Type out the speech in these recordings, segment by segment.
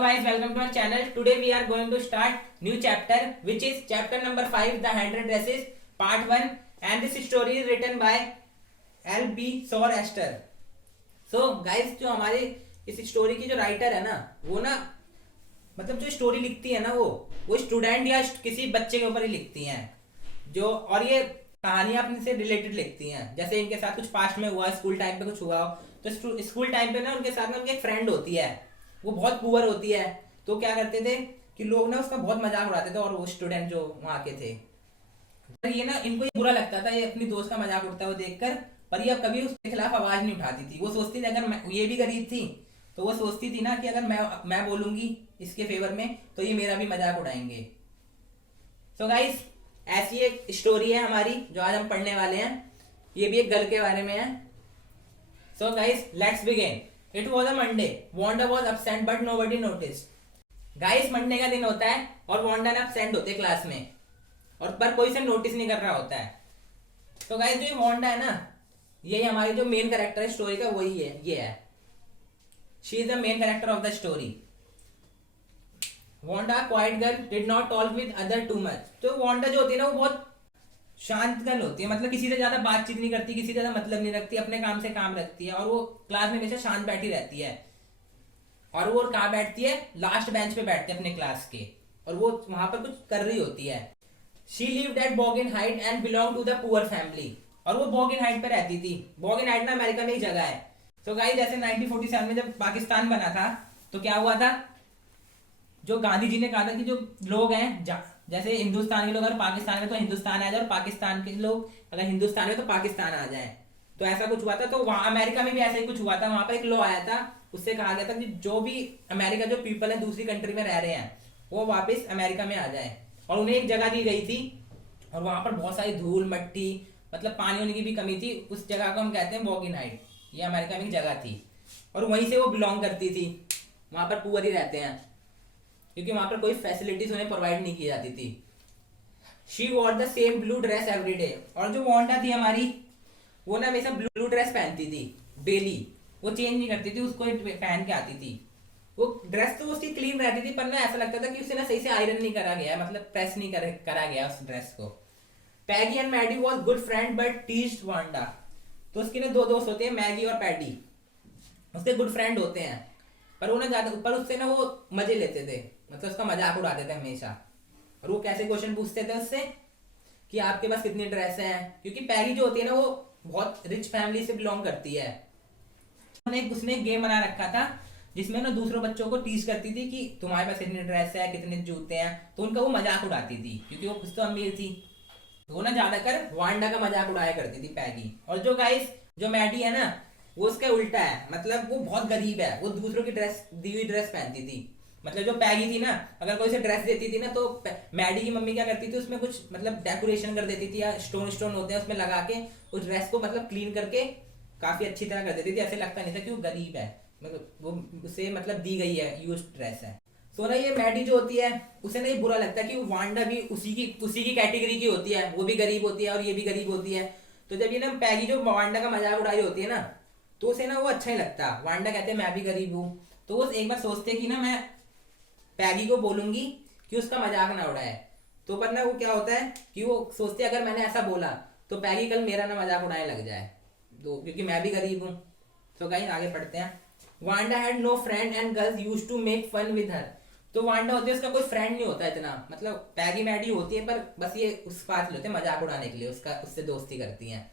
Hello guys, welcome to our channel. Today we are going to start new chapter which is chapter number 5, The Handred Dresses part 1, and this story is written by L.B. Shaw Esther. So guys, जो हमारे इस story की जो writer है ना वो ना मतलब जो स्टोरी लिखती है ना वो स्टूडेंट या किसी बच्चे के ऊपर ही लिखती हैं जो, और ये कहानियां अपने से रिलेटेड लिखती हैं। जैसे इनके साथ कुछ पास्ट में हुआ, स्कूल टाइम पे कुछ हुआ हो, तो स्कूल टाइम पे ना उनके साथ ना उनकी एक फ्रेंड होती है, वो बहुत पुअर होती है। तो क्या करते थे कि लोग ना उसका बहुत मजाक उड़ाते थे, और वो स्टूडेंट जो वहाँ के थे, पर ये ना इनको ये बुरा लगता था, ये अपनी दोस्त का मजाक उड़ता है वो देखकर, पर ये कभी उसके खिलाफ आवाज नहीं उठाती थी। वो सोचती थी अगर ये भी गरीब थी तो वो सोचती थी ना कि अगर मैं बोलूंगी इसके फेवर में तो ये मेरा भी मजाक उड़ाएंगे। सो गाइस, ऐसी एक स्टोरी है हमारी जो आज हम पढ़ने वाले हैं। ये भी एक गर्ल के बारे में है। So guys, let's begin. It was a Monday, Wanda was absent but nobody noticed। Guys, Monday का दिन होता है और वांडा ने absent होते क्लास में, और पर कोई से नोटिस नहीं कर रहा होता है। तो गाइस, जो ये वांडा है ना, यही हमारी जो मेन कैरेक्टर है स्टोरी का, वही है, ये है। She is the main character of the story. Wanda quite girl did not talk with other too much. तो वांडा जो होती है ना वो बहुत शांत गर्ल होती है, मतलब किसी से ज्यादा बातचीत नहीं करती, किसी से ज्यादा मतलब नहीं रखती, अपने काम से काम रखती है, और वो क्लास में हमेशा शांत बैठी रहती है। और वो कहाँ बैठती है? लास्ट बेंच पे बैठती है अपने क्लास के, और वो वहां पर कुछ कर रही होती है। She lived at Boggin height and belong to the poor family. और वो बॉगिन हाइट पे रहती थी। बॉगिन हाइट ना अमेरिका में एक जगह है। तो गाइस, जैसे 1947 में जब पाकिस्तान बना था तो क्या हुआ था, जो गांधी जी ने कहा था कि जो लोग हैं जैसे हिंदुस्तान के लोग अगर पाकिस्तान में तो हिंदुस्तान आ जाए, और पाकिस्तान के लोग अगर हिंदुस्तान में तो पाकिस्तान आ जाए। तो ऐसा कुछ हुआ था। तो वहां अमेरिका में भी ऐसा ही कुछ हुआ था। वहां पर एक लॉ आया था, उससे कहा गया था कि जो भी अमेरिका जो पीपल है दूसरी कंट्री में रह रहे हैं वो वापस अमेरिका में आ जाए। और उन्हें एक जगह दी गई थी, और वहां पर बहुत सारी धूल मट्टी, मतलब पानी होने की भी कमी थी। उस जगह को हम कहते हैं बॉगिन हाइट। ये अमेरिका में एक जगह थी, और वहीं से वो बिलोंग करती थी। वहां पर पुअर ही रहते हैं क्योंकि वहां पर कोई फैसिलिटीज उन्हें प्रोवाइड नहीं की जाती थी। She war the same blue dress every day. और जो वांडा थी हमारी, वो ना हमेशा ब्लू ड्रेस पहनती थी डेली। वो चेंज नहीं करती थी, उसको पहन के आती थी। वो ड्रेस तो उसकी क्लीन रहती थी, पर ना ऐसा लगता था कि उसे ना सही से आयरन नहीं करा गया, मतलब प्रेस नहीं करा गया उस ड्रेस को। Peggy and Maddie was good friend but teased Wanda. तो उसके ना दो दोस्त होते हैं, मैगी और पैडी। उसके गुड फ्रेंड होते हैं, पर वो ना ज्यादा ऊपर उससे ना वो मजे लेते थे, मतलब उसका मजाक उड़ाते थे हमेशा। और वो कैसे क्वेश्चन पूछते थे उससे कि आपके पास कितनी ड्रेस हैं, क्योंकि पैगी जो होती है ना वो बहुत रिच फैमिली से बिलोंग करती है। उसने एक गेम बना रखा था जिसमें ना दूसरों बच्चों को टीज करती थी कि तुम्हारे पास कितनी ड्रेस है, कितने जूते हैं। तो उनका वो मजाक उड़ाती थी क्योंकि वो खुद तो अमीर थी। तो वो ना ज्यादातर वांडा का मजाक उड़ाया करती थी पैगी। और जो गाइस, जो मैडी है ना, वो उसका उल्टा है, मतलब वो बहुत गरीब है। वो दूसरों की ड्रेस, दी हुई ड्रेस पहनती थी। मतलब जो पैगी थी ना, अगर कोई से ड्रेस देती थी ना तो मैडी की मम्मी क्या करती थी, उसमें कुछ मतलब डेकोरेशन कर देती थी, या स्टोन होते हैं उसमें लगा के उस ड्रेस को मतलब क्लीन करके काफी अच्छी तरह कर देती थी। ऐसे लगता नहीं था कि वो गरीब है, मतलब वो उसे मतलब दी गई है, यूज ड्रेस है। तो ना ये मैडी जो होती है उसे ना ये बुरा लगता है कि वांडा भी उसी की कैटेगरी की होती है, वो भी गरीब होती है और ये भी गरीब होती है। तो जब ये ना पैगी जो वांडा का मजाक उड़ाई होती है ना, तो उसे ना वो अच्छा ही लगता। वांडा कहते हैं मैं भी गरीब हूँ। तो वो एक बार सोचते कि ना मैं पैगी को बोलूंगी कि उसका मजाक ना उड़ाए। तो पर ना वो क्या होता है कि वो सोचते अगर मैंने ऐसा बोला तो पैगी कल मेरा ना मजाक उड़ाने लग जाए, तो क्योंकि मैं भी गरीब हूँ। तो गाइस, आगे पढ़ते हैं। Wanda had no friend and girls used to make fun with her. तो वांडा होती है, उसका कोई फ्रेंड नहीं होता इतना, मतलब पैगी मैडी होती है, पर बस ये उस पास लेते हैं मजाक उड़ाने के लिए, उससे दोस्ती करती हैं।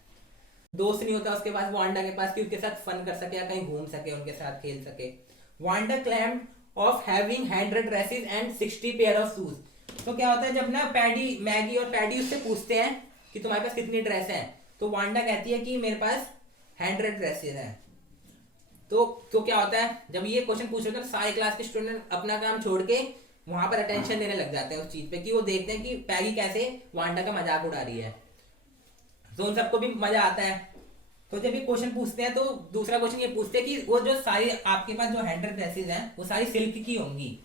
दोस्त नहीं होता उसके पास, वांडा के पास, कि उनके साथ फन कर सके या कहीं घूम सके, उनके साथ खेल सके। Wanda claimed of having 100 dresses and 60 pair of shoes. तो क्या होता है जब ना मैगी और पैडी उससे पूछते हैं कि तुम्हारे पास कितनी ड्रेस है, तो वांडा कहती है कि मेरे पास 100 ड्रेसेस हैं। तो क्या होता है जब ये क्वेश्चन पूछ रहे, तो सारे क्लास के स्टूडेंट अपना काम छोड़ के वहां पर अटेंशन देने लग जाते हैं उस चीज पे, कि वो देखते हैं कि पैगी कैसे वांडा का मजाक उड़ा रही है। तो उन सबको भी मजा आता है। तो जब ये क्वेश्चन पूछते हैं तो दूसरा क्वेश्चन ये पूछते हैं कि वो जो सारी आपके पास जो 100 ड्रेसेस हैं वो सारी सिल्क की होंगी।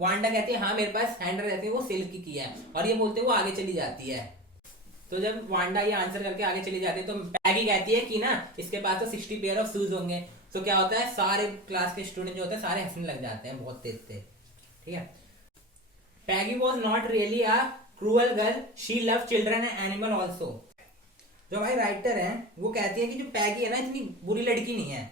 वांडा कहती है हाँ मेरे पास 100 ड्रेसेस वो सिल्क की है, और ये बोलते वो आगे चली जाती है। तो जब वांडा ये आंसर करके आगे चली जाती है तो पैगी कहती है कि ना इसके पास तो 60 पेयर ऑफ शूज होंगे। तो क्या होता है, सारे क्लास के स्टूडेंट जो होते हैं सारे हंसने लग जाते हैं बहुत तेज तेज, ठीक है। Peggy was not really a cruel girl, she love children and animal also. जो हमारी राइटर है वो कहती है कि जो पैगी है ना इतनी बुरी लड़की नहीं है,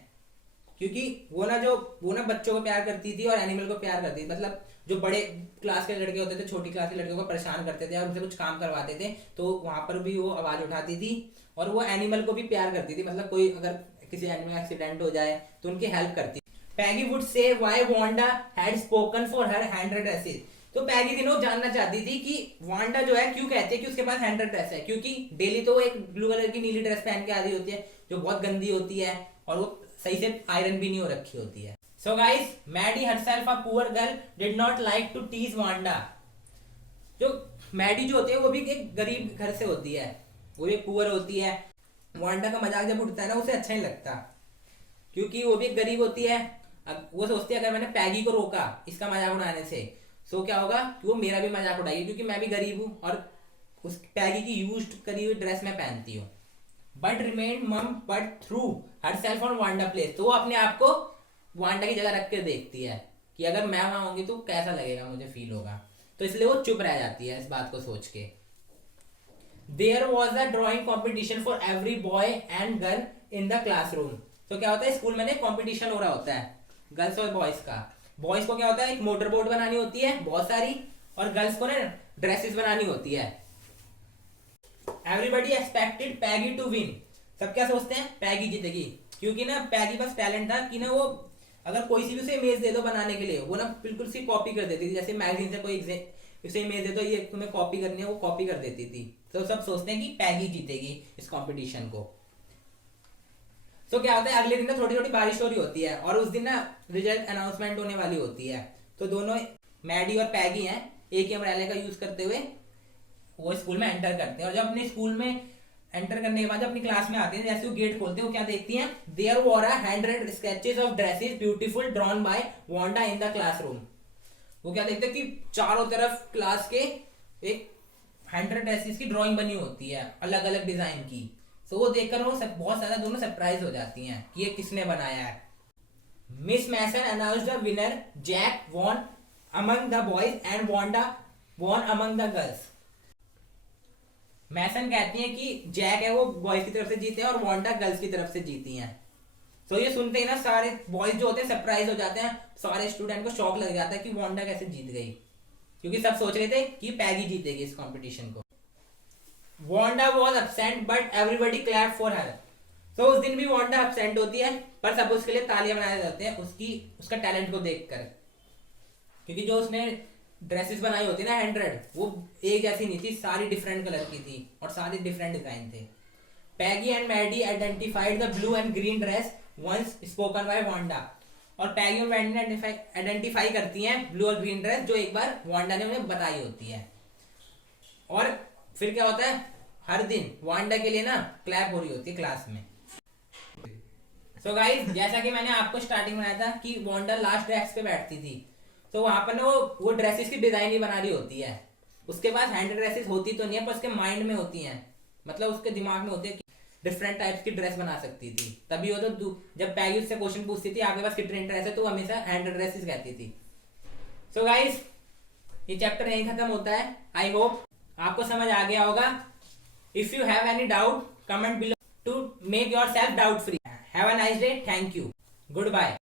क्योंकि वो ना बच्चों को प्यार करती थी और एनिमल को प्यार करती थी। मतलब जो बड़े क्लास के लड़के होते थे छोटी क्लास के लड़कियों को परेशान करते थे और उनसे कुछ काम करवाते थे, तो वहां पर भी वो आवाज उठाती थी। और वो एनिमल को भी प्यार करती थी, मतलब कोई अगर किसी एनिमल का एक्सीडेंट हो जाए तो उनकी हेल्प करती। Peggy would say why Wanda had spoken for her 100 dresses. तो पैगी दिनों जानना चाहती थी कि वांडा जो है क्यों कहती है कि उसके पास 100 ड्रेस है, क्योंकि डेली तो वो एक ब्लू कलर की नीली ड्रेस पहन के आ रही होती है जो बहुत गंदी होती है और वो सही से आयरन भी नहीं हो रखी होती है। So guys, Maddie herself a poor girl did not like to tease Wanda। जो मैडी जो होती है वो भी एक गरीब घर से होती है, वो भी पुअर होती है। वांडा का मजाक जब उठता है ना उसे अच्छा नहीं लगता, क्योंकि वो भी एक गरीब होती है। अब वो सोचती है अगर मैंने पैगी को रोका इसका मजाक उड़ाने से तो क्या होगा कि वो मेरा भी मजाक उड़ाएगी, क्योंकि मैं भी गरीब हूँ और उस पैगी की यूज्ड करी हुई ड्रेस मैं पहनती हूँ। बट रिमेन मम but through herself on Wanda place. तो वो अपने आप को वांडा की जगह रख के देखती है कि अगर मैं वहां होंगी तो कैसा लगेगा, मुझे फील होगा, तो इसलिए वो चुप रह जाती है इस बात को सोच के। There was a drawing competition for every boy and girl in the classroom. तो क्या होता है स्कूल में ना कॉम्पिटिशन हो रहा होता है गर्ल्स और बॉयज का। बॉयज को क्या होता है एक मोटर बोट बनानी होती है बहुत सारी, और गर्ल्स को ना ड्रेसेस बनानी होती है। Everybody expected Peggy to win. सब क्या सोचते हैं पैगी जीतेगी, क्योंकि ना पैगी बस टैलेंट था कि ना वो अगर कोई सी भी उसे इमेज दे दो बनाने के लिए वो ना बिल्कुल सी कॉपी कर देती थी। जैसे मैगजीन से कोई उसे इमेज दे दो ये तुम्हें कॉपी करनी है, वो कॉपी कर देती थी। तो सब सोचते हैं कि पैगी जीतेगी इस कंपटीशन को। तो क्या होता है अगले दिन ना थोड़ी थोड़ी बारिश हो रही होती है और उस दिन ना रिजल्ट अनाउंसमेंट होने वाली होती है। तो दोनों मैडी और पैगी हैं एक ही अम्ब्रेला का यूज करते हुए वो स्कूल में एंटर करते हैं। और जब अपने स्कूल में एंटर करने के बाद जब अपनी क्लास में आते हैं जैसे वो गेट खोलते हैं वो क्या देखती हैं, there were a 100 sketches of dresses beautiful drawn by Wanda in the classroom. वो क्या देखते हैं कि चारों तरफ क्लास के एक 100 ड्रेसेस की ड्राइंग बनी होती है अलग अलग डिजाइन की। तो वो देखकर वो बहुत ज्यादा दोनों सरप्राइज हो जाती हैं कि ये किसने बनाया है। Miss Mason announced the winner, Jack won among the boys and Wanda won among the girls. Mason कहती हैं कि जैक है वो बॉयज की तरफ से जीते हैं और वांडा गर्ल्स की तरफ से जीती हैं। तो ये सुनते ही ना सारे बॉयज जो होते हैं सरप्राइज हो जाते हैं, सारे स्टूडेंट को शॉक लग जाता है कि वांडा कैसे जीत गई, क्योंकि सब सोच रहे थे कि पैगी जीतेगी इस कंपटीशन को। Wanda was absent but everybody clap for her. तो उस दिन भी वांडा एब्सेंट होती है पर सब उसके लिए तालियां बनाए जाते हैं उसका टैलेंट को देखकर, क्योंकि जो उसने ड्रेसेस बनाई होती ना 100 वो एक जैसी नहीं थी, सारी डिफरेंट कलर की थी और सारे डिफरेंट डिजाइन थे। Peggy and Maddie identified the blue and green dress once spoken by Wanda. और पैगी और मैडी ने आइडेंटिफाई करती हैं ब्लू और ग्रीन ड्रेस जो एक बार वांडा ने उन्हें बताई होती है। और फिर क्या होता है हर दिन वांडा के लिए ना क्लैप हो रही होती है क्लास में। सो गाइस जैसा कि मैंने आपको स्टार्टिंग में बताया था कि वांडा लास्ट डेस्क पे बैठती थी, तो वहां पर ना वो ड्रेसेस की डिजाइन ही बना रही होती है। उसके पास 100 ड्रेसेस होती तो नहीं है पर उसके माइंड में होती हैं, मतलब उसके दिमाग में होती है कि डिफरेंट टाइप्स की ड्रेस बना सकती थी। तभी वो तो जब पैगी उससे क्वेश्चन पूछती थी आपके पास कितने ड्रेस है तो वो हमेशा 100 ड्रेसेस कहती थी। सो गाइस ये चैप्टर यहीं खत्म होता है। आई होप आपको समझ आ गया होगा। If you have any doubt comment below to make yourself doubt free. Have a nice day, thank you, good bye.